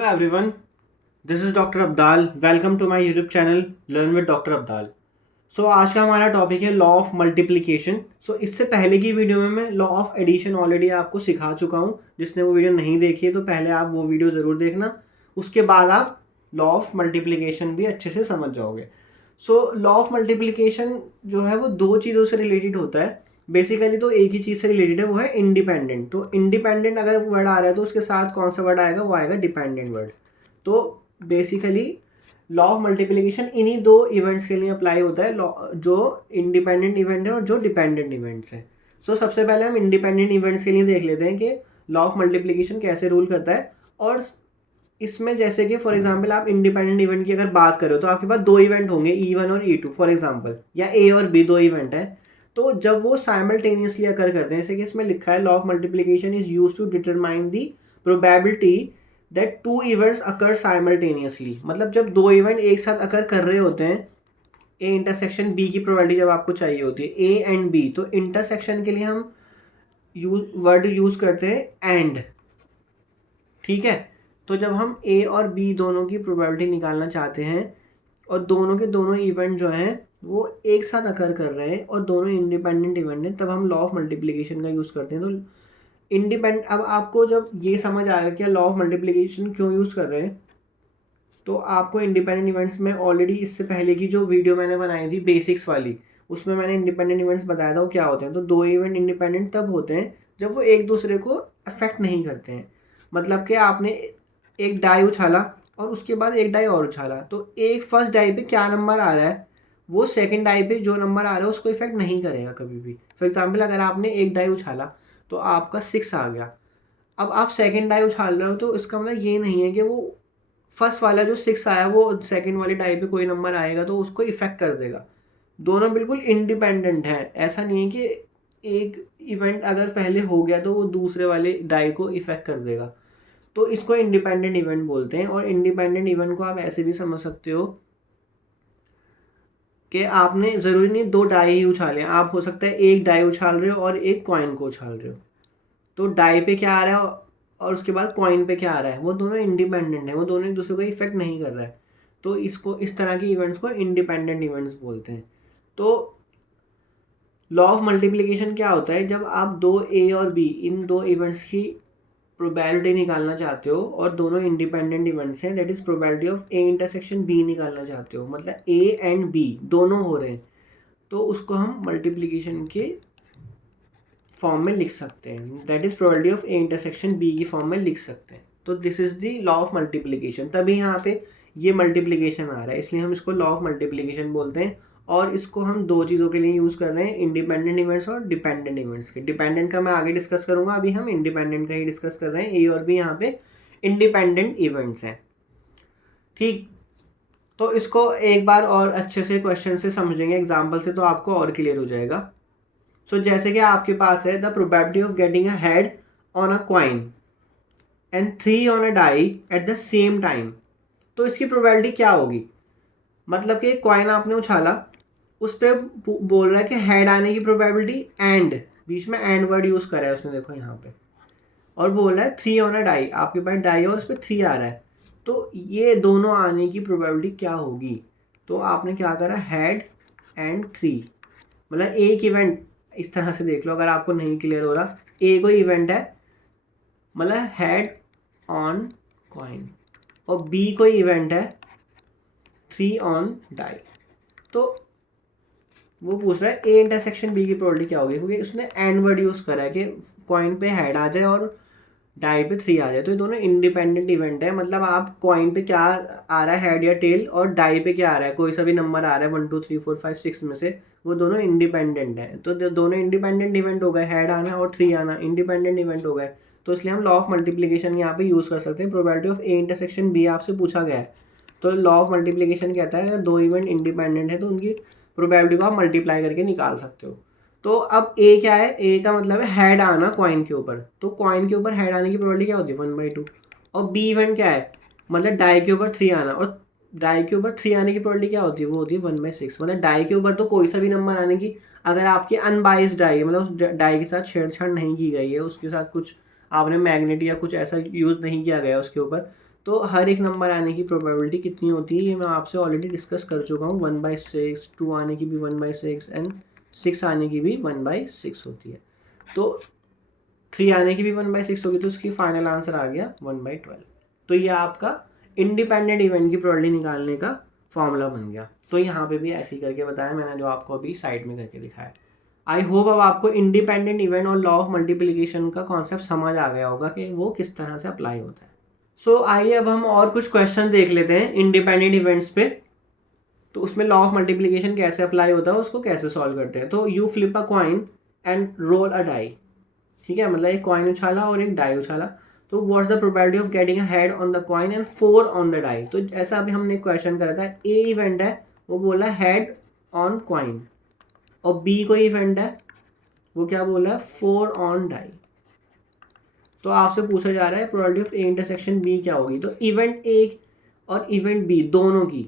Hello everyone, this is doctor Abdal. Welcome to my YouTube channel learn with doctor Abdal. So आज का हमारा topic है law of multiplication. सो इससे पहले की वीडियो में मैं लॉ ऑफ एडिशन ऑलरेडी आपको सिखा चुका हूँ. जिसने वो वीडियो नहीं देखी है तो पहले आप वो वीडियो ज़रूर देखना. उसके बाद आप लॉ ऑफ मल्टीप्लिकेशन भी अच्छे से समझ जाओगे. सो लॉ ऑफ मल्टीप्लिकेशन जो है वो दो चीज़ों से रिलेटेड होता है. बेसिकली तो एक ही चीज़ से रिलेटेड है, वो है इंडिपेंडेंट. तो इंडिपेंडेंट अगर वर्ड आ रहा है तो उसके साथ कौन सा वर्ड आएगा, वो आएगा डिपेंडेंट वर्ड. तो बेसिकली लॉ ऑफ मल्टीप्लिकेशन इन्हीं दो इवेंट्स के लिए अप्लाई होता है, जो इंडिपेंडेंट इवेंट है और जो डिपेंडेंट इवेंट्स हैं. सो सबसे पहले हम इंडिपेंडेंट इवेंट्स के लिए देख लेते हैं कि लॉ ऑफ मल्टीप्लिकेशन कैसे रूल करता है. और इसमें जैसे कि फॉर एग्जांपल आप इंडिपेंडेंट इवेंट की अगर बात करो तो आपके पास दो इवेंट होंगे, E1 और E2 फॉर एग्जांपल, या A और B दो इवेंट है. तो जब वो साइमल्टेनियसली अकर करते हैं, जैसे कि इसमें लिखा है law of multiplication is used to determine the probability that two events occur simultaneously. मतलब जब दो इवेंट एक साथ अकर कर रहे होते हैं, ए इंटरसेक्शन बी की प्रोबेबिलिटी जब आपको चाहिए होती है, ए एंड बी, तो इंटरसेक्शन के लिए हम वर्ड यूज करते हैं एंड. ठीक है. तो जब हम ए और बी दोनों की प्रोबेबिलिटी निकालना चाहते हैं और दोनों के दोनों इवेंट जो हैं वो एक साथ अकर कर रहे हैं और दोनों इंडिपेंडेंट इवेंट हैं, तब हम लॉ ऑफ मल्टीप्लिकेशन का यूज़ करते हैं. तो अब आपको जब ये समझ आएगा कि लॉ ऑफ मल्टीप्लिकेशन क्यों यूज़ कर रहे हैं, तो आपको इंडिपेंडेंट इवेंट्स में ऑलरेडी इससे पहले की जो वीडियो मैंने बनाई थी बेसिक्स वाली, उसमें मैंने इंडिपेंडेंट इवेंट्स बताया था वो क्या होते हैं. तो दो इवेंट इंडिपेंडेंट तब होते हैं जब वो एक दूसरे को अफेक्ट नहीं करते हैं. मतलब कि आपने एक डाई उछाला और उसके बाद एक डाई और उछाला, तो एक फर्स्ट डाई पे क्या नंबर आ रहा है वो सेकंड डाई पे जो नंबर आ रहा है उसको इफेक्ट नहीं करेगा कभी भी. फॉर एग्जांपल अगर आपने एक डाई उछाला तो आपका 6 आ गया. अब आप सेकंड डाई उछाल रहे हो तो इसका मतलब ये नहीं है कि वो फर्स्ट वाला जो 6 आया वो सेकंड वाली डाई पे कोई नंबर आएगा तो उसको इफेक्ट कर देगा. दोनों बिल्कुल इंडिपेंडेंट हैं. ऐसा नहीं है कि एक इवेंट अगर पहले हो गया तो वो दूसरे वाले डाई को इफेक्ट कर देगा. तो इसको इंडिपेंडेंट इवेंट बोलते हैं. और इंडिपेंडेंट इवेंट को आप ऐसे भी समझ सकते हो कि आपने ज़रूरी नहीं दो डाई ही उछाले, आप हो सकता है एक डाई उछाल रहे हो और एक कॉइन को उछाल रहे हो. तो डाई पे क्या आ रहा है और उसके बाद कॉइन पे क्या आ रहा है, वो दोनों इंडिपेंडेंट है, वो दोनों एक दूसरे को इफेक्ट नहीं कर रहा है. तो इसको इस तरह के इवेंट्स को इंडिपेंडेंट इवेंट्स बोलते हैं. तो लॉ ऑफ मल्टीप्लिकेशन क्या होता है, जब आप दो ए और बी इन दो इवेंट्स की प्रोबेबिलिटी निकालना चाहते हो और दोनों इंडिपेंडेंट इवेंट्स हैं, that is probability of A intersection B निकालना चाहते हो, मतलब ए एंड बी दोनों हो रहे हैं, तो उसको हम मल्टीप्लिकेशन के फॉर्म में लिख सकते हैं. That is probability of A intersection B की फॉर्म में लिख सकते हैं. तो this is the law of multiplication. तभी यहाँ पे ये मल्टीप्लिकेशन आ रहा है, इसलिए हम इसको लॉ ऑफ मल्टीप्लिकेशन बोलते हैं. और इसको हम दो चीज़ों के लिए यूज़ कर रहे हैं, इंडिपेंडेंट इवेंट्स और डिपेंडेंट इवेंट्स के. डिपेंडेंट का मैं आगे डिस्कस करूंगा, अभी हम इंडिपेंडेंट का ही डिस्कस कर रहे हैं. ए और बी यहाँ पे इंडिपेंडेंट इवेंट्स हैं. ठीक. तो इसको एक बार और अच्छे से क्वेश्चन से समझेंगे, एग्जाम्पल से, तो आपको और क्लियर हो जाएगा. सो जैसे कि आपके पास है the probability of getting a head on a coin and 3 on a die at the same time. तो इसकी प्रोबेबिलिटी क्या होगी, मतलब कि कॉइन आपने उछाला, उस पर बोल रहा है कि हेड आने की प्रोबेबिलिटी एंड, बीच में एंड वर्ड यूज करा है उसने, देखो यहाँ पे, और बोल रहा है 3 ऑन अ डाई, आपके पास डाई और उस पर 3 आ रहा है, तो ये दोनों आने की प्रोबेबिलिटी क्या होगी. तो आपने क्या करा, हेड एंड 3, मतलब एक इवेंट इस तरह से देख लो अगर आपको नहीं क्लियर हो रहा. ए कोई इवेंट है, मतलब हेड ऑन कॉइन, और बी कोई इवेंट है 3 ऑन डाई. तो वो पूछ रहा है ए इंटरसेक्शन बी की प्रोबेबिलिटी क्या होगी, क्योंकि उसने एंड वर्ड यूज़ करा है कि कॉइन पे हेड आ जाए और डाई पे 3 आ जाए. तो ये दोनों इंडिपेंडेंट इवेंट है. मतलब आप कॉइन पे क्या आ रहा है, हेड या टेल, और डाई पे क्या आ रहा है, कोई सा भी नंबर आ रहा है 1 2 3 4 5 6 में से, वो दोनों इंडिपेंडेंट हैं. तो दोनों इंडिपेंडेंट इवेंट हो गए, हेड आना और 3 आना इंडिपेंडेंट इवेंट हो गए. तो इसलिए हम लॉ ऑफ मल्टीप्लिकेशन यहाँ पे यूज़ कर सकते हैं. Probability of A intersection B आपसे पूछा गया है, तो लॉ ऑफ मल्टीप्लिकेशन कहता है अगर दो इवेंट इंडिपेंडेंट है तो उनकी प्रोबेबिलिटी को आप मल्टीप्लाई करके निकाल सकते हो. तो अब ए क्या है, ए का मतलब है हेड आना कॉइन के ऊपर, तो कॉइन के ऊपर हेड आने की प्रोबेबिलिटी क्या होती है 1/2. और बी इवेंट क्या है, मतलब डाई के ऊपर 3 आना, और डाई के ऊपर 3 आने की प्रोबेबिलिटी क्या होती है, वो होती है 1/6. मतलब डाई के ऊपर तो कोई सा भी नंबर आने की, अगर आपकी अनबाइस्ड डाई है, मतलब उस डाई के साथ छेड़छाड़ नहीं की गई है, उसके साथ कुछ आपने मैग्नेट या कुछ ऐसा यूज़ नहीं किया गया उसके ऊपर, तो हर एक नंबर आने की प्रोबेबिलिटी कितनी होती है ये मैं आपसे ऑलरेडी डिस्कस कर चुका हूँ। 1/6, 2 आने की भी 1/6 एंड 6 आने की भी 1/6 होती है। तो 3 आने की भी 1/6 होगी, तो उसकी फाइनल आंसर आ गया 1/12। तो ये आपका इंडिपेंडेंट इवेंट की प्रोबेबिलिटी निकालने का फॉर्मूला बन गया। तो यहाँ पे भी ऐसे ही करके बताया मैंने, जो आपको अभी साइड में करके दिखाया। आई होप अब आपको इंडिपेंडेंट इवेंट और लॉ ऑफ मल्टीप्लिकेशन का कॉन्सेप्ट समझ आ गया होगा कि वो किस तरह से अप्लाई होता है। सो आइए अब हम और कुछ क्वेश्चन देख लेते हैं इंडिपेंडेंट इवेंट्स पे। तो उसमें लॉ ऑफ मल्टीप्लिकेशन कैसे अप्लाई होता है, उसको कैसे सॉल्व करते हैं। तो you flip a coin and roll a die, ठीक है, मतलब एक कॉइन उछाला और एक डाई उछाला। तो what's the probability of getting a head on the coin and 4 on the die. तो ऐसा अभी हमने एक क्वेश्चन करा था, ए इवेंट है वो बोला हेड ऑन कॉइन, और बी कोई इवेंट है वो क्या बोला है 4 ऑन डाई। तो आपसे पूछा जा रहा है probability of A intersection B क्या होगी। तो इवेंट ए और इवेंट बी दोनों की,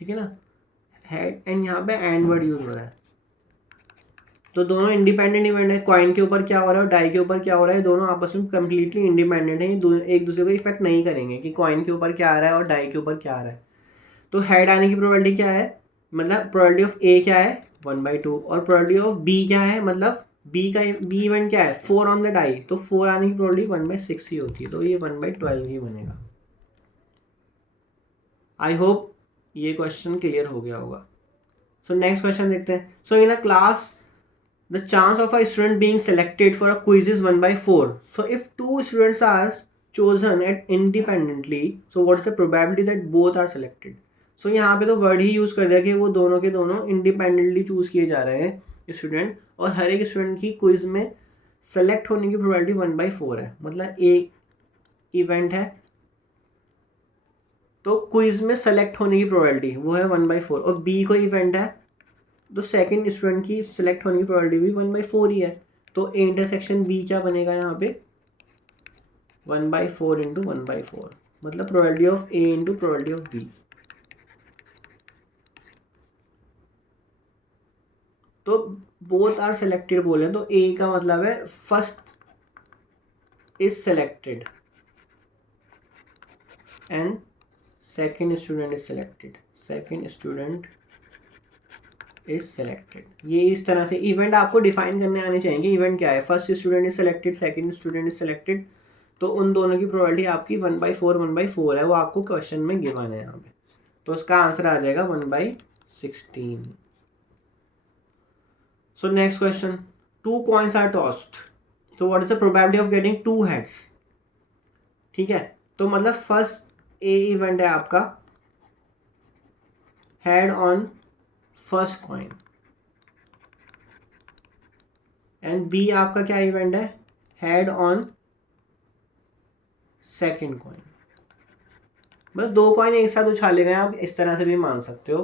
ठीक है ना, हेड एंड यहाँ पे एंड वर्ड यूज हो रहा है, तो दोनों इंडिपेंडेंट इवेंट है। कॉइन के ऊपर क्या हो रहा है और डाई के ऊपर क्या हो रहा है, दोनों आपस में कंप्लीटली इंडिपेंडेंट है, एक दूसरे को इफेक्ट नहीं करेंगे कि कॉइन के ऊपर क्या आ रहा है और डाई के ऊपर क्या आ रहा है। तो हेड आने की प्रोबेबिलिटी क्या है, मतलब प्रोबेबिलिटी ऑफ ए क्या है 1/2, और प्रोबेबिलिटी ऑफ बी क्या है, मतलब बी इवेंट क्या है 4 ऑन द डाई, तो 4 आने की प्रोबेबिलिटी 1/6 ही होती है, तो ये 1/12 ही बनेगा। आई होप ये क्वेश्चन क्लियर हो गया होगा। सो नेक्स्ट क्वेश्चन देखते हैं। So in a class the chance of a student being selected for a quiz is 1/4. So if two students are chosen at independently, so what is the probability that both are selected? So यहाँ पे तो word ही use कर दिया कि वो दोनों के दोनों इंडिपेंडेंटली चूज किए जा रहे हैं स्टूडेंट, और हर एक स्टूडेंट की क्विज में सेलेक्ट होने की प्रोबेबिलिटी 1/4 है। मतलब एक इवेंट है तो क्विज में सेलेक्ट होने की प्रोबेबिलिटी वो है 1/4, और बी कोई इवेंट है तो सेकंड स्टूडेंट की सिलेक्ट होने की प्रोबेबिलिटी भी 1/4 ही है। तो ए इंटरसेक्शन बी क्या बनेगा यहाँ पे 1/4 इंटू 1/4, मतलब probability of A into probability of B. तो बोथ आर सेलेक्टेड बोले तो ए का मतलब है first is selected and second student is selected, second student is selected. ये इस तरह से इवेंट आपको डिफाइन करने आने चाहिए कि इवेंट क्या है, first student is selected, second student is selected, तो उन दोनों की प्रोबेबिलिटी आपकी 1/4 है, वो आपको क्वेश्चन में गिवन है यहाँ पे। तो उसका आंसर आ जाएगा 1/16। So next question, 2 coins are tossed, तो what is the probability of getting 2 heads. ठीक है, तो मतलब फर्स्ट ए इवेंट है आपका head on first coin, and B आपका क्या इवेंट है हेड ऑन सेकंड कॉइन। बस 2 कॉइन एक साथ उछाले गए, आप इस तरह से भी मान सकते हो।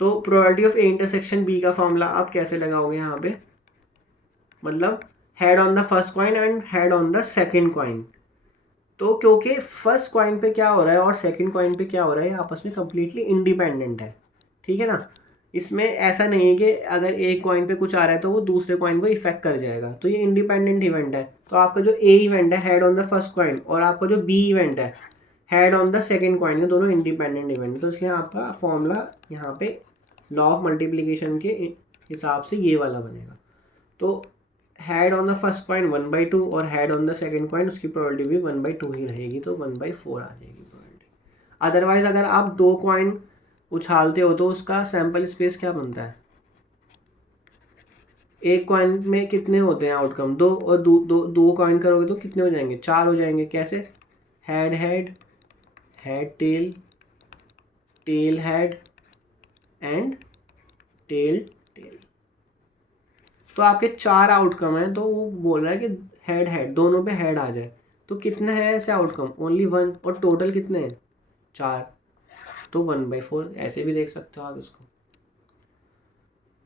तो probability of A intersection B का फॉर्मूला आप कैसे लगाओगे यहाँ पे, मतलब head on the first coin and head on the second coin. तो क्योंकि फर्स्ट कॉइन पे क्या हो रहा है और सेकंड कॉइन पे क्या हो रहा है आपस में कंप्लीटली इंडिपेंडेंट है, ठीक है ना। इसमें ऐसा नहीं है कि अगर एक कॉइन पे कुछ आ रहा है तो वो दूसरे कॉइन को इफेक्ट कर जाएगा, तो ये इंडिपेंडेंट इवेंट है। तो आपका जो ए इवेंट है head on the first coin और आपका जो बी इवेंट है head on the second coin, ये दोनों इंडिपेंडेंट इवेंट है। तो इसलिए आपका फॉर्मूला यहाँ पे लॉ ऑफ मल्टीप्लीकेशन के हिसाब से ये वाला बनेगा। तो head on the first coin 1/2 और head on the second coin उसकी प्रोबेबिलिटी भी 1/2 ही रहेगी, तो 1/4 आ जाएगी प्रोबेबिलिटी। अदरवाइज अगर आप 2 कॉइन उछालते हो तो उसका सैंपल स्पेस क्या बनता है, एक कॉइन में कितने होते हैं आउटकम 2, और दो कॉइन करोगे तो कितने हो जाएंगे 4 हो जाएंगे। कैसे, head head, head tail, tail head and tail tail. तो आपके 4 आउटकम हैं, तो वो बोल रहा है कि हेड हेड दोनों पे हेड आ जाए। तो कितने हैं ऐसे आउटकम, ओनली 1, और टोटल कितने हैं 4, तो 1/4 ऐसे भी देख सकते हो आप इसको।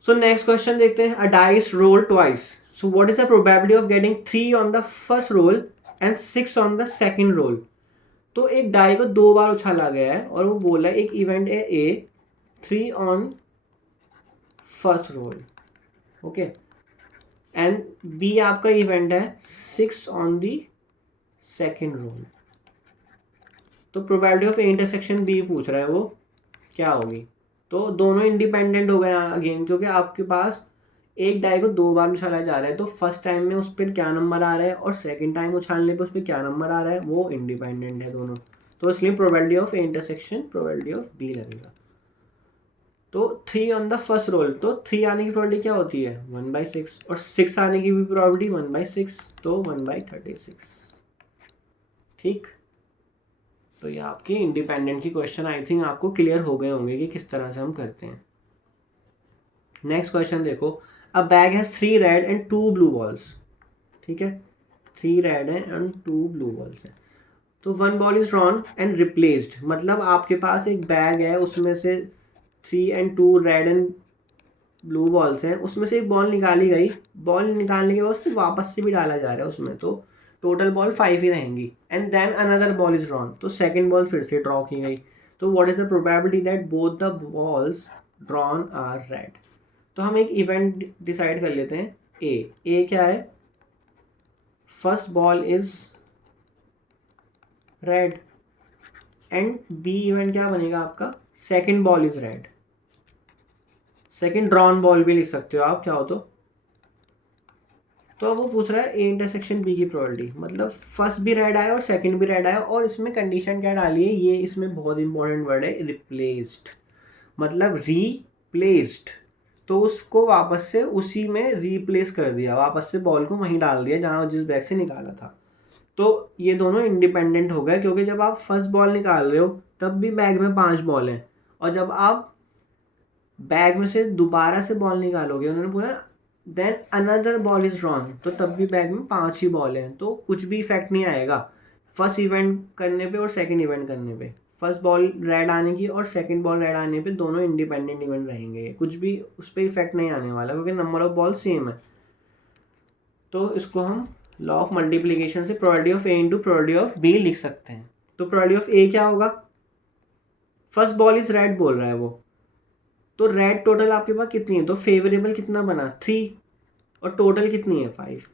सो नेक्स्ट क्वेश्चन देखते हैं, a dice roll twice, so what is the probability of getting 3 on the first roll and 6 on the second roll. तो एक डाई को 2 बार उछाला गया है और वो बोला है एक इवेंट है A 3 on first roll, okay. And B आपका इवेंट है 6 ऑन दी सेकेंड रोल। तो probability of A intersection B पूछ रहा है, वो क्या होगी? तो दोनों इंडिपेंडेंट हो गए अगेन, क्योंकि आपके पास एक डाई को 2 बार उछाला जा रहा है, तो फर्स्ट टाइम में उस पर क्या नंबर आ रहा है और सेकंड टाइम उछालने पे उस पर क्या नंबर आ रहा है, वो इंडिपेंडेंट है दोनों। तो इसलिए probability of A intersection probability of B लगेगा। तो 3 ऑन द फर्स्ट रोल, तो 3 आने की प्रोबेबिलिटी क्या होती है 1/6, और 6 आने की भी प्रोबेबिलिटी 1/6, तो 1/36। ठीक, तो ये आपकी इंडिपेंडेंट की क्वेश्चन आई थिंक आपको क्लियर हो गए होंगे कि किस तरह से हम करते हैं। नेक्स्ट क्वेश्चन देखो, अ bag has 3 red and 2 blue balls. ठीक है, 3 रेड है एंड 2 ब्लू बॉल्स है। तो 1 ball is drawn and replaced, मतलब आपके पास एक बैग है, उसमें से 3 and 2 red and blue balls हैं, उसमें से एक बॉल निकाली गई, बॉल निकालने के बाद उसको वापस से भी डाला जा रहा है उसमें, तो टोटल बॉल 5 ही रहेंगी। And then another ball is drawn, तो सेकेंड बॉल फिर से ड्रॉ की गई। तो what is the probability that both the balls drawn are red? तो हम एक इवेंट डिसाइड कर लेते हैं। ए क्या है? First ball is red, and B event क्या बनेगा आपका? Second ball is red. Second drawn ball भी लिख सकते हो आप, क्या हो तो अब वो पूछ रहा है ए इंटरसेक्शन बी की प्रोबेबिलिटी, मतलब फर्स्ट भी रेड आया और सेकंड भी रेड आया, और इसमें कंडीशन क्या डाली है, ये इसमें बहुत इंपॉर्टेंट वर्ड है, रिप्लेस्ड, मतलब रीप्लेस्ड। तो उसको वापस से उसी में रिप्लेस कर दिया, वापस से बॉल को वहीं डाल दिया जहाँ जिस बैग से निकाला था। तो ये दोनों इंडिपेंडेंट हो गए, क्योंकि जब आप फर्स्ट बॉल निकाल रहे हो तब भी बैग में 5 बॉल हैं, और जब आप बैग में से दोबारा से बॉल निकालोगे, उन्होंने बोला then another ball is drawn, तो तब भी बैग में 5 ही बॉल हैं, तो कुछ भी इफेक्ट नहीं आएगा फर्स्ट इवेंट करने पे और सेकंड इवेंट करने पे। फर्स्ट बॉल रेड आने की और सेकंड बॉल रेड आने पे दोनों इंडिपेंडेंट इवेंट रहेंगे, कुछ भी उस पर इफेक्ट नहीं आने वाला, क्योंकि नंबर ऑफ बॉल सेम है। तो इसको हम लॉ ऑफ मल्टीप्लीकेशन से probability of A into probability of B लिख सकते हैं। तो प्रोबेबिलिटी ऑफ ए क्या होगा? फर्स्ट बॉल इज रेड बोल रहा है वो, तो रेड टोटल आपके पास कितनी है, तो फेवरेबल कितना बना 3, और टोटल कितनी है 5।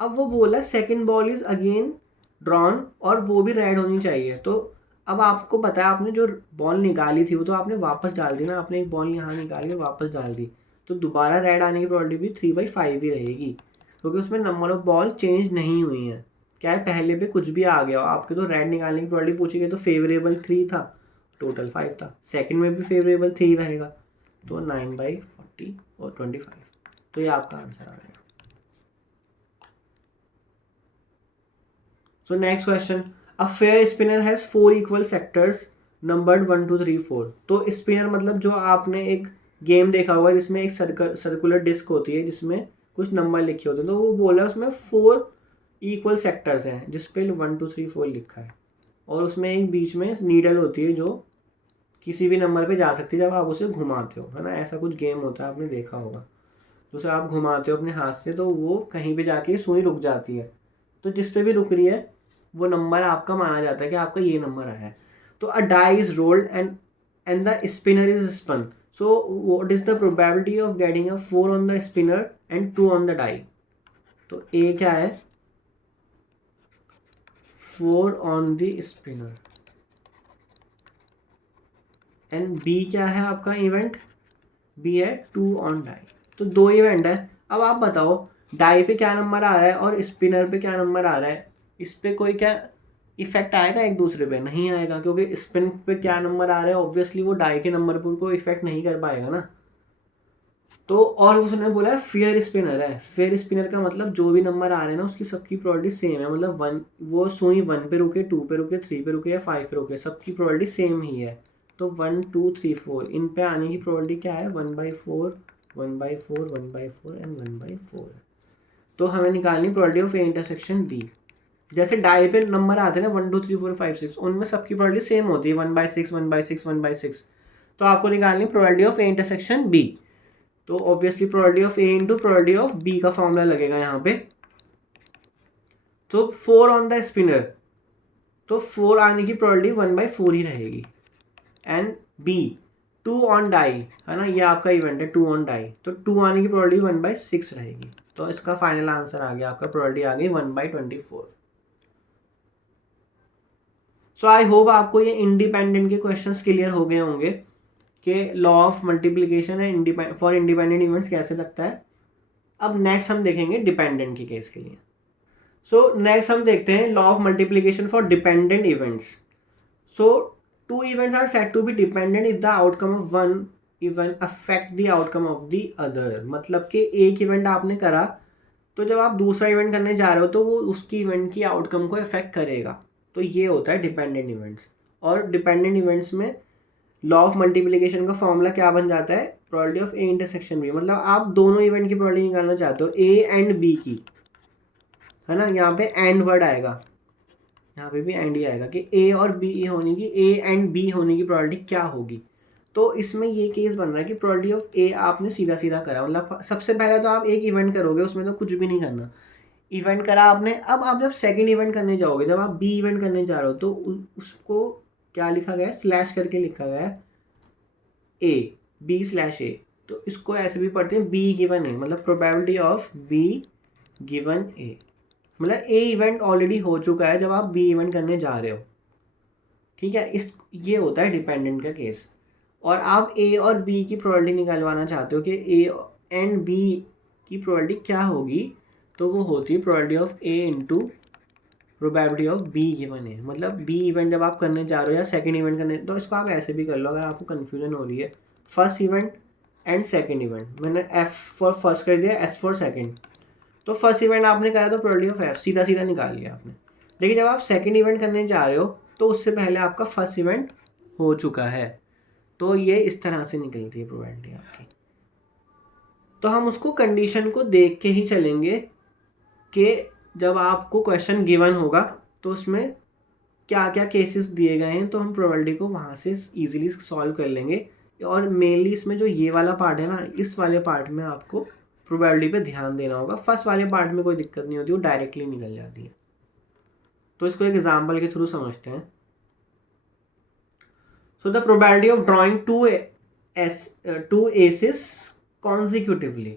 अब वो बोला second ball is again drawn, और वो भी रेड होनी चाहिए। तो अब आपको पता है, आपने जो बॉल निकाली थी वो तो आपने वापस डाल दी ना, आपने एक बॉल यहाँ निकाल के वापस डाल दी, तो दोबारा रेड आने की प्रोबेबिलिटी भी 3/5 ही रहेगी, क्योंकि उसमें नंबर ऑफ बॉल चेंज नहीं हुई है। क्या है, पहले पे कुछ भी आ गया हो, आपके तो रेड निकालने की प्रोबेबिलिटी पूछी गई तो फेवरेबल 3 था, टोटल 5 था, सेकंड में भी फेवरेबल 3 रहेगा, तो 9/40 और 25। तो ये आपका आंसर आ गया। सो next question, a fair spinner has 4 equal sectors numbered 1 2 3 4। तो स्पिनर मतलब जो आपने एक गेम देखा होगा जिसमें एक सर्कुलर डिस्क होती है जिसमें कुछ नंबर लिखे होते हैं, तो वो बोला उसमें 4 इक्वल सेक्टर्स हैं जिसपे 1 2 3 4 लिखा है, और उसमें एक बीच में नीडल होती है जो किसी भी नंबर पे जा सकती है जब आप उसे घुमाते हो, है ना, ऐसा कुछ गेम होता है, आपने देखा होगा। तो उसे आप घुमाते हो अपने हाथ से तो वो कहीं पे जाके सुई रुक जाती है, तो जिस पे भी रुक रही है वो नंबर आपका माना जाता है कि आपका ये नंबर आया है। तो a die is rolled and the spinner is spun, so what is the probability of getting a 4 on the spinner and 2 on the die? तो ए क्या है, 4 on the spinner, and B क्या है आपका event, B है 2 on die. तो 2 event है। अब आप बताओ डाई पे क्या नंबर आ रहा है और स्पिनर पे क्या नंबर आ रहा है, इस पे कोई क्या इफेक्ट आएगा एक दूसरे पे? नहीं आएगा, क्योंकि स्पिन पे क्या नंबर आ रहा है ऑब्वियसली वो डाई के नंबर पर कोई इफेक्ट नहीं कर पाएगा ना। तो और उसने बोला है फेयर स्पिनर है, फेयर स्पिनर का मतलब जो भी नंबर आ रहे हैं ना उसकी सबकी प्रोबेबिलिटी सेम है, मतलब 1, वो सुई 1 पे रुके, 2 पे रुके, 3 पे रुके या 5 पे रुके, सबकी प्रोबेबिलिटी सेम ही है। तो 1 2 3 4 इन पे आने की प्रोबेबिलिटी क्या है, 1/4 1/4 1/4 एंड 1/4। तो हमें निकालनी probability of A intersection B. जैसे डाई पे नंबर आते हैं ना 1 2 3 4 5 6, उनमें सबकी प्रोबेबिलिटी सेम होती है 1/6 1/6 1/6। तो आपको निकालनी probability of A intersection B. तो obviously probability of A into probability of B का फॉर्मूला लगेगा यहाँ पे। तो 4 ऑन द स्पिनर, तो 4 आने की प्रोबेबिलिटी 1/4 ही रहेगी, एंड बी 2 ऑन डाई है ना, ये आपका इवेंट है 2 ऑन डाई, तो 2 आने की प्रोबेबिलिटी 1/6 रहेगी। तो इसका फाइनल आंसर आ गया आपका, प्रोबेबिलिटी आ गई 1/24। सो आई होप आपको ये इंडिपेंडेंट के क्वेश्चंस क्लियर हो गए होंगे कि लॉ ऑफ मल्टीप्लिकेशन है फॉर इंडिपेंडेंट इवेंट्स कैसे लगता है। अब नेक्स्ट हम देखेंगे डिपेंडेंट के केस के लिए। सो नेक्स्ट हम देखते हैं law of multiplication for dependent events. So two events are said to be dependent if the outcome of one event affect the outcome of the other. मतलब कि एक इवेंट आपने करा, तो जब आप दूसरा इवेंट करने जा रहे हो तो वो उसकी इवेंट की आउटकम को इफेक्ट करेगा। तो ये होता है डिपेंडेंट इवेंट्स। और डिपेंडेंट इवेंट्स में लॉ ऑफ मल्टीप्लिकेशन का फॉर्मूला क्या बन जाता है, probability of A intersection B. मतलब आप दोनों इवेंट की प्रोबेबिलिटी निकालना चाहते हो ए एंड बी की, है ना, यहाँ पे एंड वर्ड आएगा, यहाँ पे भी एंड ही आएगा कि ए और बी होने की, ए एंड बी होने की प्रोबेबिलिटी क्या होगी। तो इसमें ये केस बन रहा है कि प्रोबेबिलिटी ऑफ ए आपने सीधा सीधा करा। मतलब सबसे पहले तो आप एक इवेंट करोगे, उसमें तो कुछ भी नहीं करना, इवेंट करा आपने। अब आप जब सेकंड इवेंट करने जाओगे, जब आप बी इवेंट करने जा रहे हो, तो उसको क्या लिखा गया है, स्लैश करके लिखा गया है ए, बी स्लैश ए। तो इसको ऐसे भी पढ़ते हैं बी गिवन ए, मतलब probability of B given A. मतलब ए इवेंट ऑलरेडी हो चुका है जब आप बी इवेंट करने जा रहे हो, ठीक है। ये होता है डिपेंडेंट का केस। और आप ए और बी की प्रोबेबिलिटी निकालवाना चाहते हो कि ए एंड बी की प्रोबेबिलिटी क्या होगी, तो वो होती है probability of A into probability of B given A. मतलब बी इवेंट जब आप करने जा रहे हो या सेकंड इवेंट करने, तो इसको आप ऐसे भी कर लो अगर आपको कन्फ्यूजन हो रही है, first event and second event. मैंने एफ फॉर फर्स्ट कर दिया, एस फॉर सेकंड। तो फर्स्ट इवेंट आपने करा तो प्रोबेबिलिटी ऑफ एफ सीधा सीधा निकाल लिया आपने। लेकिन जब आप सेकंड इवेंट करने जा रहे हो तो उससे पहले आपका फर्स्ट इवेंट हो चुका है, तो ये इस तरह से निकलती है प्रोबेबिलिटी आपकी। तो हम उसको कंडीशन को देख के ही चलेंगे कि जब आपको क्वेश्चन गिवन होगा तो उसमें क्या क्या केसेस दिए गए हैं, तो हम प्रोबेबिलिटी को वहाँ से इजीली सॉल्व कर लेंगे। और मेनली इसमें जो ये वाला पार्ट है ना, इस वाले पार्ट में आपको प्रोबेबिलिटी पे ध्यान देना होगा। फर्स्ट वाले पार्ट में कोई दिक्कत नहीं होती, वो डायरेक्टली निकल जाती है। तो इसको एक एग्जाम्पल के थ्रू समझते हैं। So the probability of drawing two aces consecutively.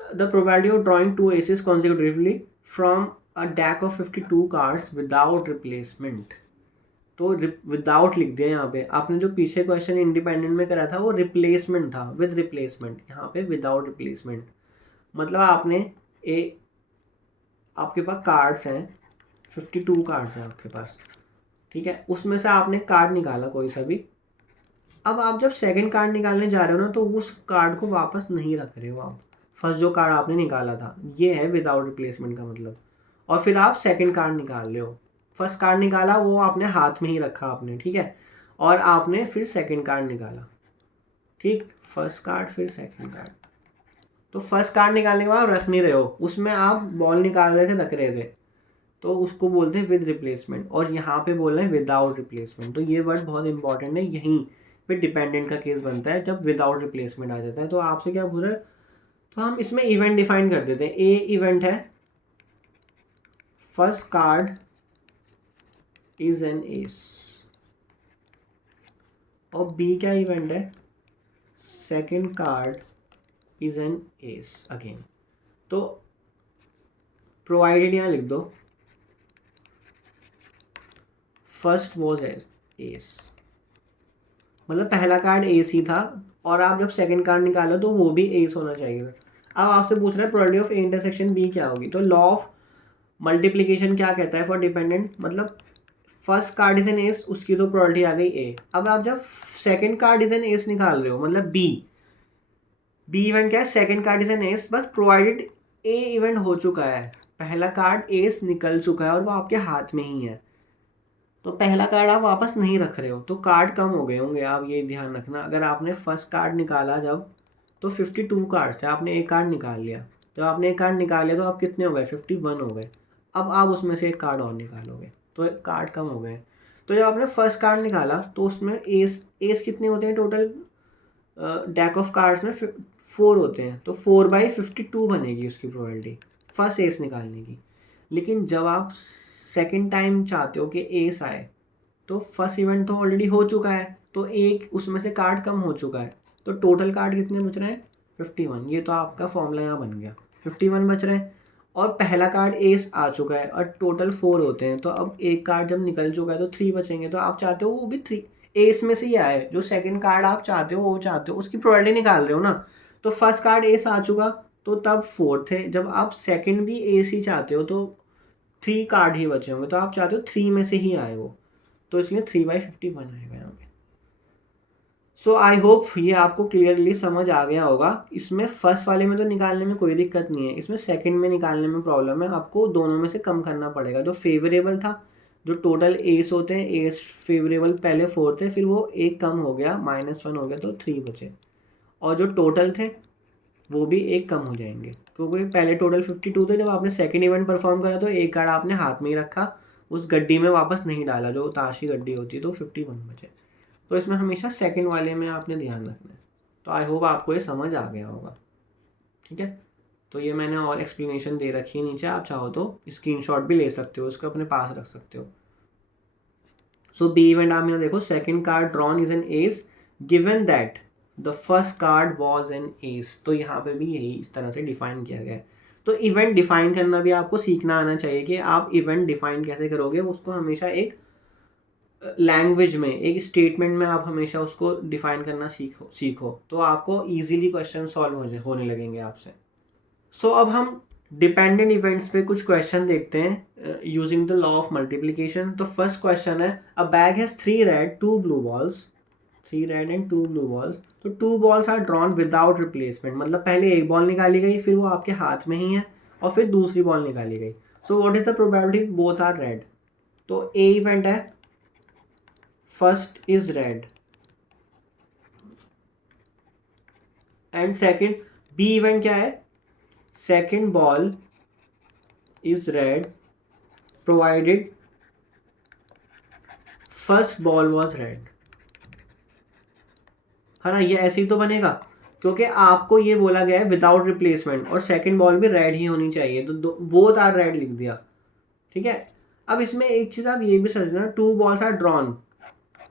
The probability of drawing two aces consecutively from a deck of 52 cards without replacement. तो विदाउट लिख दिया यहाँ पे। आपने जो पीछे क्वेश्चन इंडिपेंडेंट में करा था वो रिप्लेसमेंट था, विद रिप्लेसमेंट, यहाँ पे विदाउट रिप्लेसमेंट। मतलब आपके पास कार्ड्स हैं, 52 कार्ड्स हैं आपके पास, ठीक है। उसमें से आपने कार्ड निकाला कोई सा भी। अब आप जब सेकंड कार्ड निकालने जा रहे हो ना, तो उस कार्ड को वापस नहीं रख रहे हो आप। फर्स्ट जो कार्ड आपने निकाला था, ये है विदाउट रिप्लेसमेंट का मतलब। और फिर आप सेकंड कार्ड निकाल रहे हो। फर्स्ट कार्ड निकाला, वो आपने हाथ में ही रखा आपने, ठीक है। और आपने फिर सेकंड कार्ड निकाला, ठीक, फर्स्ट कार्ड फिर सेकंड कार्ड। तो फर्स्ट कार्ड निकालने के बाद रख नहीं रहे हो, उसमें आप बॉल निकाल रहे थे, रख रहे थे, तो उसको बोलते हैं विद रिप्लेसमेंट। और यहाँ पे बोल रहे हैं विदाउट रिप्लेसमेंट। तो ये वर्ड बहुत इंपॉर्टेंट है, यहीं पे डिपेंडेंट का केस बनता है जब विदाउट रिप्लेसमेंट आ जाता है। तो आपसे क्या पूछ रहा है, तो हम इसमें इवेंट डिफाइन कर देते हैं। ए इवेंट है first card is an S, और बी क्या इवेंट है, second card is an S again. तो प्रोवाइडेड यहाँ लिख दो, फर्स्ट वॉज एस, मतलब पहला कार्ड एस ही था, और आप जब सेकंड कार्ड निकालो तो वो भी एस होना चाहिए। अब आपसे पूछ रहा है probability of A intersection B क्या होगी। तो लॉ ऑफ मल्टीप्लिकेशन क्या कहता है फॉर डिपेंडेंट, मतलब first card is an ace, उसकी तो प्रोबेबिलिटी आ गई ए। अब आप जब second card is an ace निकाल रहे हो, मतलब बी इवेंट क्या है, second card is an ace, बस प्रोवाइडेड ए इवेंट हो चुका है, पहला कार्ड एस निकल चुका है और वो आपके हाथ में ही है, तो पहला कार्ड आप वापस नहीं रख रहे हो, तो कार्ड कम हो गए होंगे। आप ये ध्यान रखना, अगर आपने फर्स्ट कार्ड निकाला जब, तो 52 कार्ड्स थे, आपने एक कार्ड निकाल लिया। जब आपने एक कार्ड निकाल लिया तो आप कितने हो गए, 51 हो गए। अब आप उसमें से एक कार्ड और निकालोगे तो एक कार्ड कम हो गए। तो जब आपने फर्स्ट कार्ड निकाला तो उसमें एस कितने होते हैं टोटल, डेक ऑफ कार्ड्स में 4 होते हैं, तो 4/52 बनेगी उसकी प्रोबेबिलिटी फर्स्ट एस निकालने की। लेकिन जब आप सेकंड टाइम चाहते हो कि एस आए, तो फर्स्ट इवेंट तो ऑलरेडी हो चुका है, तो एक उसमें से कार्ड कम हो चुका है, तो टोटल कार्ड कितने बच रहे हैं 51। ये तो आपका फॉर्मूला यहाँ बन गया, 51 बच रहे हैं। और पहला कार्ड एस आ चुका है और टोटल 4 होते हैं, तो अब एक कार्ड जब निकल चुका है तो 3 बचेंगे। तो आप चाहते हो वो भी 3 एस में से ही आए, जो सेकंड कार्ड आप चाहते हो वो चाहते हो, उसकी प्रोबेबिलिटी निकाल रहे हो ना। तो फर्स्ट कार्ड एस आ चुका तो तब 4 थे, जब आप सेकंड भी एस ही चाहते हो तो 3 कार्ड ही बचे होंगे, तो आप चाहते हो 3 में से ही आए वो, तो इसलिए 3/51 आएगा यहाँ पे। सो आई होप ये आपको क्लियरली समझ आ गया होगा। इसमें फर्स्ट वाले में तो निकालने में कोई दिक्कत नहीं है, इसमें सेकंड में निकालने में प्रॉब्लम है। आपको दोनों में से कम करना पड़ेगा। जो फेवरेबल था, जो टोटल एस होते हैं, एस फेवरेबल पहले 4 थे, फिर वो एक कम हो गया, -1 हो गया तो 3 बचे। और जो टोटल थे वो भी एक कम हो जाएंगे, क्योंकि पहले टोटल 52 थे। जब आपने सेकेंड इवेंट परफॉर्म करा तो एक कार्ड आपने हाथ में ही रखा, उस गड्डी में वापस नहीं डाला, जो ताश की गड्डी होती है, तो 51 बचे। तो इसमें हमेशा सेकंड वाले में आपने ध्यान रखना है। तो आई होप आपको ये समझ आ गया होगा। ठीक है, तो ये मैंने और एक्सप्लेनेशन दे रखी है नीचे, आप चाहो तो स्क्रीनशॉट भी ले सकते हो, उसको अपने पास रख सकते हो। सो बी इवेंट आप यहाँ देखो, second card drawn is an S given that the first card was an S. तो यहाँ पे भी यही इस तरह से डिफाइन किया गया है। तो इवेंट डिफाइन करना भी आपको सीखना आना चाहिए कि आप इवेंट डिफाइन कैसे करोगे। उसको हमेशा एक लैंग्वेज में, एक स्टेटमेंट में आप हमेशा उसको डिफाइन करना सीखो तो आपको इजीली क्वेश्चन सॉल्व होने लगेंगे आपसे। सो अब हम डिपेंडेंट इवेंट्स पे कुछ क्वेश्चन देखते हैं using the law of multiplication. तो फर्स्ट क्वेश्चन है, a bag has 3 red 2 blue balls, 3 red and 2 blue balls. तो 2 balls are drawn without replacement, मतलब पहले एक बॉल निकाली गई, फिर वो आपके हाथ में ही है, और फिर दूसरी बॉल निकाली गई। So what is the probability both are red. तो ए इवेंट है first is red, and second B event क्या है, second ball is red provided first ball was red. है ना, ये ऐसे ही तो बनेगा, क्योंकि आपको ये बोला गया है विदाउट रिप्लेसमेंट, और सेकंड बॉल भी रेड ही होनी चाहिए, तो बोथ आर रेड लिख दिया। ठीक है, अब इसमें एक चीज आप ये भी समझना, 2 बॉल्स आर ड्रॉन,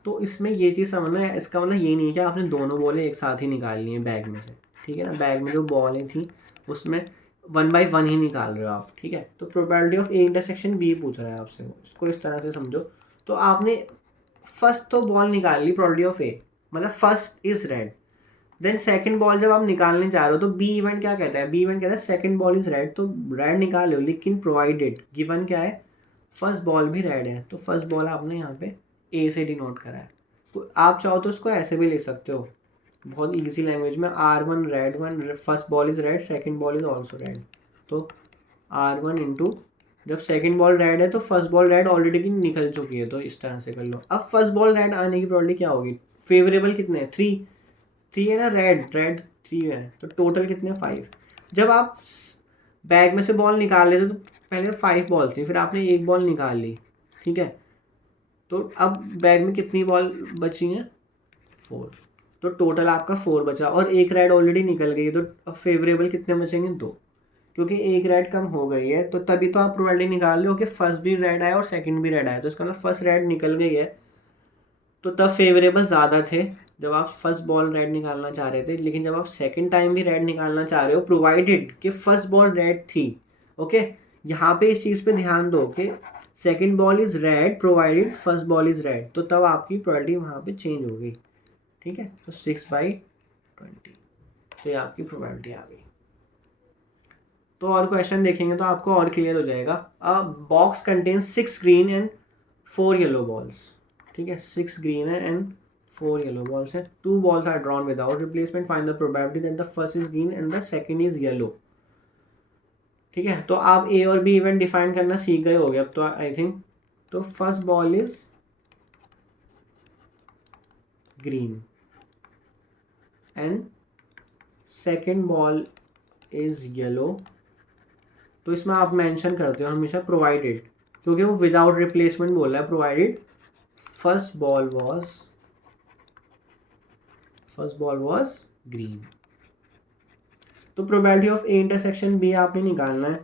तो इसमें ये चीज़ समझना है, इसका मतलब ये नहीं है कि आपने दोनों बॉलें एक साथ ही निकाल ली हैं बैग में से। ठीक है ना, बैग में जो बॉलें थी उसमें 1 बाई 1 ही निकाल रहे हो आप। ठीक है, तो probability of A intersection B पूछ रहा है आपसे, इसको इस तरह से समझो। तो आपने फर्स्ट तो बॉल निकाल ली, प्रोबेबिलिटी ऑफ ए मतलब first is red, then second ball जब आप निकालने जा रहे हो तो बी इवेंट क्या कहता है, बी इवेंट कहता है सेकंड बॉल इज रेड, तो रेड निकाल लो, लेकिन प्रोवाइडेड गिवन क्या है, फर्स्ट बॉल भी रेड है, तो फर्स्ट बॉल आपने यहाँ पे ए से डिनोट करा है। तो आप चाहो तो उसको ऐसे भी लिख सकते हो बहुत इजी लैंग्वेज में, R1 red 1, first ball is red, second ball is also red. तो R1 इंटू, जब सेकंड बॉल रेड है तो फर्स्ट बॉल रेड ऑलरेडी की निकल चुकी है, तो इस तरह से कर लो। अब फर्स्ट बॉल रेड आने की प्रोबेबिलिटी क्या होगी, फेवरेबल कितने हैं 3 है ना, रेड 3 है, तो टोटल कितने 5। जब आप बैग में से बॉल निकाल लेते तो पहले 5 बॉल थी, फिर आपने एक बॉल निकाल ली। ठीक है, तो अब बैग में कितनी बॉल बची हैं 4, तो टोटल आपका 4 बचा, और एक रेड ऑलरेडी निकल गई है, तो अब फेवरेबल कितने बचेंगे 2, क्योंकि एक रेड कम हो गई है, तो तभी तो आप प्रोबेबिलिटी निकाल रहे हो कि फर्स्ट भी रेड आया और सेकंड भी रेड आया, तो इसका मतलब फर्स्ट रेड निकल गई है, तो तब फेवरेबल ज़्यादा थे जब आप फर्स्ट बॉल रेड निकालना चाह रहे थे। लेकिन जब आप सेकंड टाइम भी रेड निकालना चाह रहे हो, प्रोवाइडेड कि फर्स्ट बॉल रेड थी, ओके, यहाँ पे इस चीज़ पे ध्यान दो कि second ball is red provided first ball is red, तो तब आपकी प्रोबेबिलिटी वहाँ पे चेंज हो गई। ठीक है, तो 6/20, तो ये आपकी प्रोबेबिलिटी आ गई। तो और क्वेश्चन देखेंगे तो आपको और क्लियर हो जाएगा। अ box contains 6 green and 4 yellow balls. ठीक है, 6 ग्रीन है एंड 4 येलो बॉल्स है। 2 balls are drawn without replacement, find the probability that the first is green and the second is yellow. ठीक है, तो आप ए और बी इवेंट डिफाइन करना सीख गए होगे अब तो आई थिंक। तो first ball is green and second ball is yellow, तो इसमें आप मेंशन करते हो हमेशा प्रोवाइडेड, क्योंकि वो विदाउट रिप्लेसमेंट बोल रहा है, provided first ball was green. तो probability of A intersection B आपने निकालना है,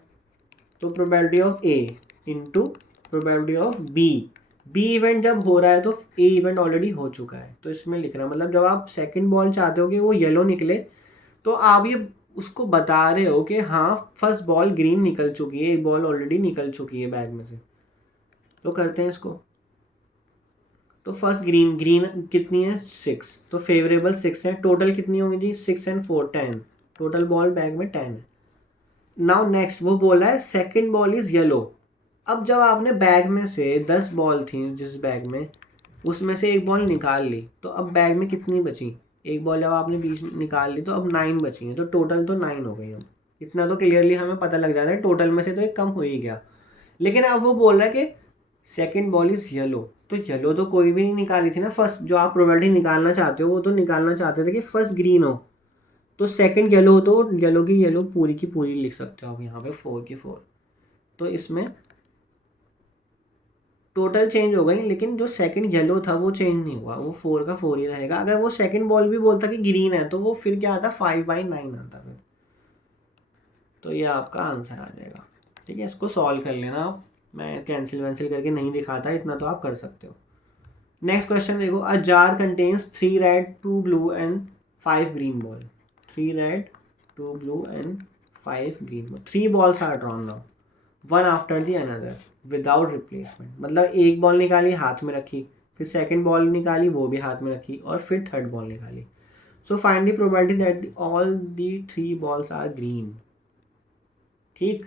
तो probability of A into probability of B B event जब हो रहा है तो ए इवेंट ऑलरेडी हो चुका है, तो इसमें लिख रहा है मतलब जब आप सेकंड बॉल चाहते हो कि वो येलो निकले तो आप ये उसको बता रहे हो कि हाँ फर्स्ट बॉल ग्रीन निकल चुकी है, एक बॉल ऑलरेडी निकल चुकी है बैग में से। तो करते हैं इसको। तो फर्स्ट ग्रीन, ग्रीन कितनी है 6, तो फेवरेबल 6 है। टोटल कितनी होगी जी 6 and 4 10, टोटल बॉल बैग में 10 है। नाउ नेक्स्ट वो बोला है सेकंड बॉल इज येलो। अब जब आपने बैग में से 10 बॉल थी जिस बैग में, उसमें से एक बॉल निकाल ली, तो अब बैग में कितनी बची, एक बॉल जब आपने बीच में निकाल ली तो अब 9 बची हैं, तो टोटल तो 9 हो गई। अब इतना तो क्लियरली हमें पता लग जाता है टोटल में से तो एक कम हो ही गया। लेकिन अब वो बोल रहा है कि सेकंड बॉल इज येलो, तो येलो तो कोई भी नहीं निकाली थी ना। फर्स्ट जो आप प्रोबेबिलिटी निकालना चाहते हो वो तो निकालना चाहते थे कि फर्स्ट ग्रीन हो, तो सेकंड येलो हो तो येलो की येलो पूरी की पूरी लिख सकते हो आप यहाँ पे 4 की 4। तो इसमें टोटल चेंज हो गई, लेकिन जो सेकंड येलो था वो चेंज नहीं हुआ, वो 4 का 4 ही रहेगा। अगर वो सेकंड बॉल भी बोलता कि ग्रीन है तो वो फिर क्या आता 5/9 आता फिर। तो ये आपका आंसर आ जाएगा। ठीक है, इसको सॉल्व कर लेना आप, मैं कैंसिल वैंसिल करके नहीं दिखाता, इतना तो आप कर सकते हो। नेक्स्ट क्वेश्चन देखो, a jar contains 3 red 2 blue and 5 green ball. 3 red 2 blue and 5 green ball. 3 balls are drawn now, one after the another without replacement. मतलब एक बॉल निकाली हाथ में रखी, फिर सेकंड बॉल निकाली वो भी हाथ में रखी, और फिर थर्ड बॉल निकाली। So find the probability that all the 3 balls are green. ठीक,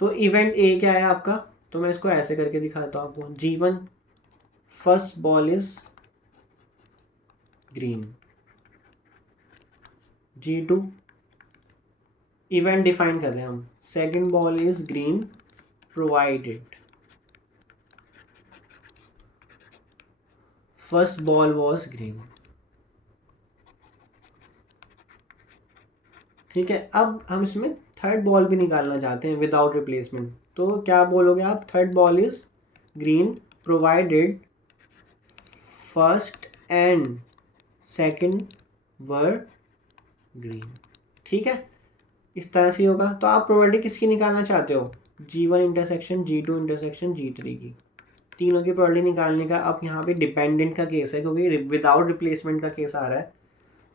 तो इवेंट ए क्या है आपका, तो मैं इसको ऐसे करके दिखाता हूँ आपको। G1 first ball is green. G2 event define कर रहे हैं हम, second ball is green provided first ball was green. ठीक है, अब हम इसमें थर्ड बॉल भी निकालना चाहते हैं विदाउट रिप्लेसमेंट, तो क्या बोलोगे आप, third ball is green provided first and second were green. ठीक है, इस तरह से होगा। तो आप प्रोबेबिलिटी किसकी निकालना चाहते हो, G1 intersection G2 intersection G3 की, तीनों की प्रोबेबिलिटी निकालने का। अब यहाँ पे डिपेंडेंट का केस है क्योंकि विदाउट रिप्लेसमेंट का केस आ रहा है,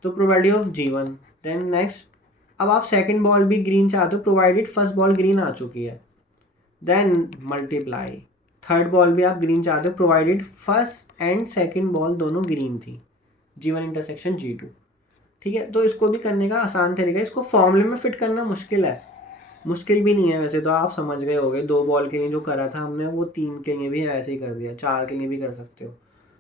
तो probability of G1। Then next, अब आप सेकंड बॉल भी ग्रीन चाहते हो प्रोवाइडेड फर्स्ट बॉल ग्रीन आ चुकी है, देन मल्टीप्लाई। थर्ड बॉल भी आप ग्रीन चाहते हो provided first and second ball दोनों ग्रीन थी, G1 इंटरसेक्शन G2। ठीक है, तो इसको भी करने का आसान तरीका है, इसको फॉर्मूले में फिट करना मुश्किल है, मुश्किल भी नहीं है वैसे तो, आप समझ गए होगे। 2 बॉल के लिए जो करा था हमने वो 3 के लिए भी ऐसे ही कर दिया, 4 के लिए भी कर सकते हो।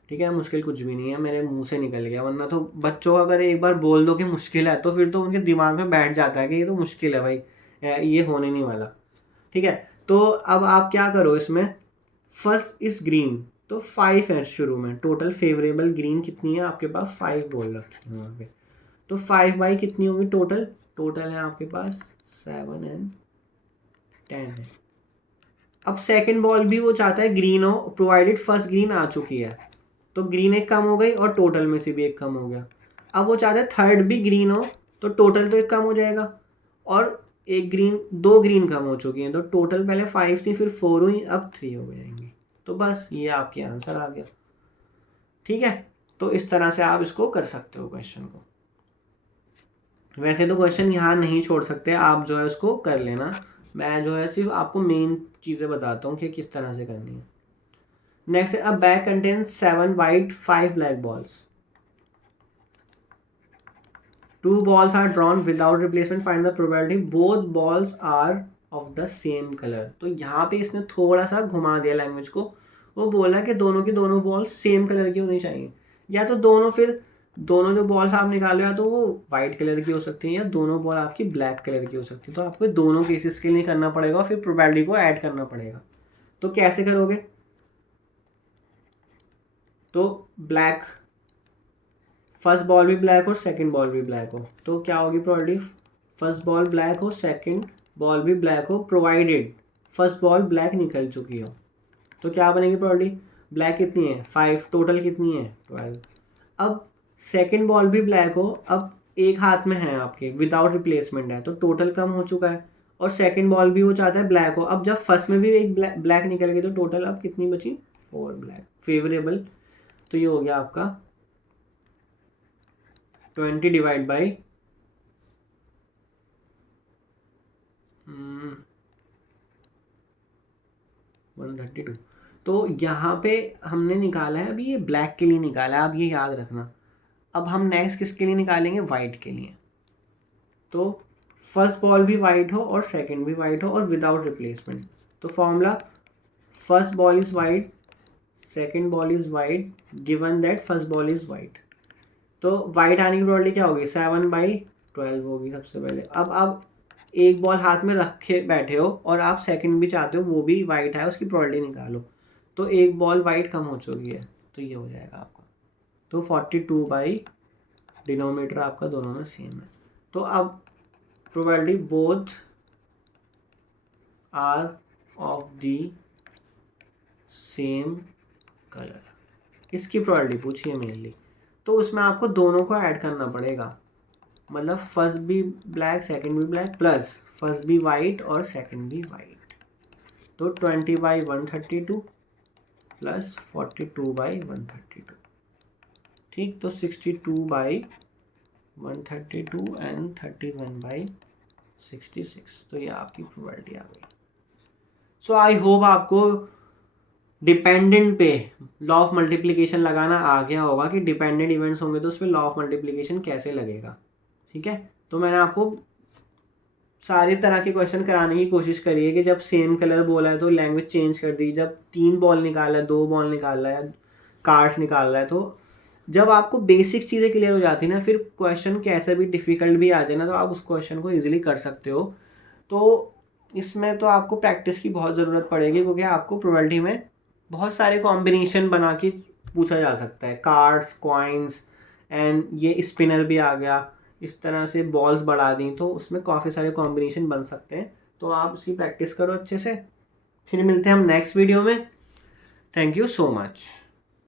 ठीक है, मुश्किल कुछ भी नहीं है, मेरे मुंह से निकल गया। वरना तो बच्चों को अगर एक बार बोल दो कि मुश्किल है तो फिर तो उनके दिमाग में बैठ जाता है कि ये तो मुश्किल है भाई, ये होने नहीं वाला। ठीक है, तो अब आप क्या करो इसमें, फर्स्ट इज ग्रीन, तो 5 है शुरू में, टोटल फेवरेबल ग्रीन कितनी है आपके पास, 5 बॉल रखी है वहाँ पे, तो 5 बाई कितनी होगी टोटल, टोटल है आपके पास 7 and 10 है। अब सेकंड बॉल भी वो चाहता है ग्रीन हो प्रोवाइडेड फर्स्ट ग्रीन आ चुकी है, तो ग्रीन एक कम हो गई और टोटल में से भी एक कम हो गया। अब वो चाहता है थर्ड भी ग्रीन हो, तो टोटल तो एक कम हो जाएगा, और एक ग्रीन 2 ग्रीन कम हो चुकी हैं, तो टोटल पहले 5 थी फिर 4 हुई, अब 3 हो जाएंगी। तो बस ये आपके आंसर आ गया। ठीक है, तो इस तरह से आप इसको कर सकते हो क्वेश्चन को। वैसे तो क्वेश्चन यहाँ नहीं छोड़ सकते, आप जो है उसको कर लेना, मैं जो है सिर्फ आपको मेन चीज़ें बताता हूँ कि किस तरह से करनी है। Next, a bag contains 7 white 5 black balls. 2 balls are drawn without replacement, find the probability both balls are of the same color। तो यहाँ पे इसने थोड़ा सा घुमा दिया लैंग्वेज को, वो बोला कि दोनों की दोनों बॉल सेम कलर की होनी चाहिए, या तो दोनों, फिर दोनों जो बॉल्स आप निकालो या तो वो वाइट कलर की हो सकती है या दोनों बॉल आपकी ब्लैक कलर की हो सकती है। तो आपको दोनों केसेस के लिए करना पड़ेगा, फिर प्रोबेबिलिटी को ऐड करना पड़ेगा। तो कैसे करोगे, तो ब्लैक, फर्स्ट बॉल भी ब्लैक हो सेकंड बॉल भी ब्लैक हो, तो क्या होगी प्रोबेबिलिटी, फर्स्ट बॉल ब्लैक हो सेकंड बॉल भी ब्लैक हो प्रोवाइडेड फर्स्ट बॉल ब्लैक निकल चुकी हो, तो क्या बनेगी प्रोबेबिलिटी, ब्लैक कितनी है 5, टोटल कितनी है 12। अब सेकंड बॉल भी ब्लैक हो, अब एक हाथ में है आपके विदाउट रिप्लेसमेंट है, तो टोटल कम हो चुका है, और सेकंड बॉल भी वो चाहता है ब्लैक हो। अब जब फर्स्ट में भी एक ब्लैक निकल गई तो टोटल अब कितनी बची, 4 ब्लैक फेवरेबल। तो ये हो गया आपका 20 डिवाइड बाई 132। तो यहाँ पे हमने निकाला है अभी, ये ब्लैक के लिए निकाला है, आप ये याद रखना। अब हम नेक्स्ट किसके लिए निकालेंगे, वाइट के लिए। तो फर्स्ट बॉल भी वाइट हो और सेकंड भी वाइट हो और विदाउट रिप्लेसमेंट। तो formula, first ball is white, second ball is white, given that first ball is white. तो वाइट आने की प्रोबेबिलिटी क्या होगी, 7/12 होगी सबसे पहले। अब एक बॉल हाथ में रखे बैठे हो और आप सेकंड भी चाहते हो वो भी वाइट है, उसकी प्रोबेबिलिटी निकालो। तो एक बॉल वाइट कम हो चुकी है, तो ये हो जाएगा आपका। तो 42 बाई डिनोमिनेटर आपका दोनों में सेम है। तो अब probability both are of the same colour, इसकी प्रोबेबिलिटी पूछी है मेनली। तो उसमें आपको दोनों को ऐड करना पड़ेगा, मतलब फर्स्ट भी ब्लैक सेकंड भी ब्लैक, प्लस फर्स्ट भी वाइट और सेकंड भी वाइट। तो 20/132 प्लस 42/132, ठीक। तो 62/132 एंड 31/66। तो ये आपकी प्रोबेबिलिटी आ गई। सो आई होप आपको डिपेंडेंट पे लॉ ऑफ मल्टीप्लिकेशन लगाना आ गया होगा कि डिपेंडेंट इवेंट्स होंगे तो उसमें लॉ ऑफ मल्टीप्लिकेशन कैसे लगेगा, ठीक है। तो मैंने आपको सारे तरह के क्वेश्चन कराने की कोशिश करी है कि जब सेम कलर बोला है तो लैंग्वेज चेंज कर दी, जब 3 बॉल निकाला है, 2 बॉल निकाला है, कार्ड्स निकाल रहा है, तो जब आपको बेसिक चीज़ें क्लियर हो जाती है ना, फिर क्वेश्चन कैसे भी डिफ़िकल्ट भी आ जाए ना, तो आप उस क्वेश्चन को ईजिली कर सकते हो। तो इसमें तो आपको प्रैक्टिस की बहुत ज़रूरत पड़ेगी, क्योंकि आपको प्रोबेबिलिटी में बहुत सारे कॉम्बिनेशन बना के पूछा जा सकता है, कार्ड्स, कॉइन्स एंड ये स्पिनर भी आ गया, इस तरह से बॉल्स बढ़ा दी, तो उसमें काफ़ी सारे कॉम्बिनेशन बन सकते हैं। तो आप उसकी प्रैक्टिस करो अच्छे से। फिर मिलते हैं हम नेक्स्ट वीडियो में। Thank you so much.